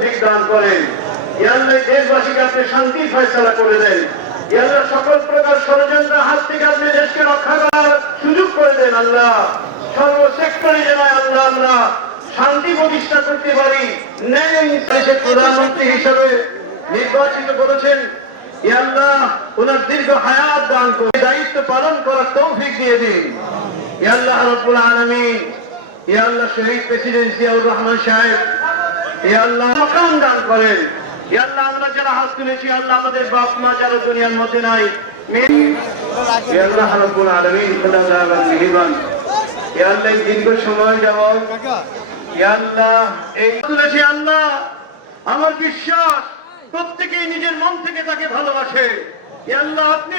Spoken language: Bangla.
তৌফিক দান করেন। ইয়া আল্লাহ দেশবাসীকে আপনি শান্তির ফয়সালা করে দেন। ইয়া আল্লাহ সকল প্রকার ষড়যন্ত্রের হাত থেকে আপনি দেশকে রক্ষা করার সুযোগ করে দেন। আল্লাহ সর্ব সেক্টরে যেন আল্লাহ আমরা শান্তি প্রতিষ্ঠা করতে পারি। ন্যায় দেশের প্রধানমন্ত্রী হিসেবে নির্বাচিত করেছেন। ইয়া আল্লাহ ওনার দীর্ঘ হায়াত দান করে দায়িত্ব পালন করার তৌফিক দিয়ে দিন। ইয়া আল্লাহ রাব্বুল আলামিন, ইয়া আল্লাহ শহীদ প্রেসিডেন্ট জিয়াউর রহমান সাহেব, ইয়া আল্লাহ মাকাম দান করেন। ইয়া আল্লাহ আমরা যারা হাত তুলেছি আল্লাহ আমাদের বাপ মা যারা দুনিয়ার মধ্যে নাই, ইয়া আল্লাহ রাব্বুল আলামিন খোদা তাআলার মেহেরবান। ইয়া আল্লাহ দীর্ঘ সময় যাবত ইয়া আল্লাহ এই তুলেছি আল্লাহ, আমার বিশ্বাস প্রত্যেকেই নিজের মন থেকে তাকে ভালোবাসে। ইয়া আল্লাহ আপনি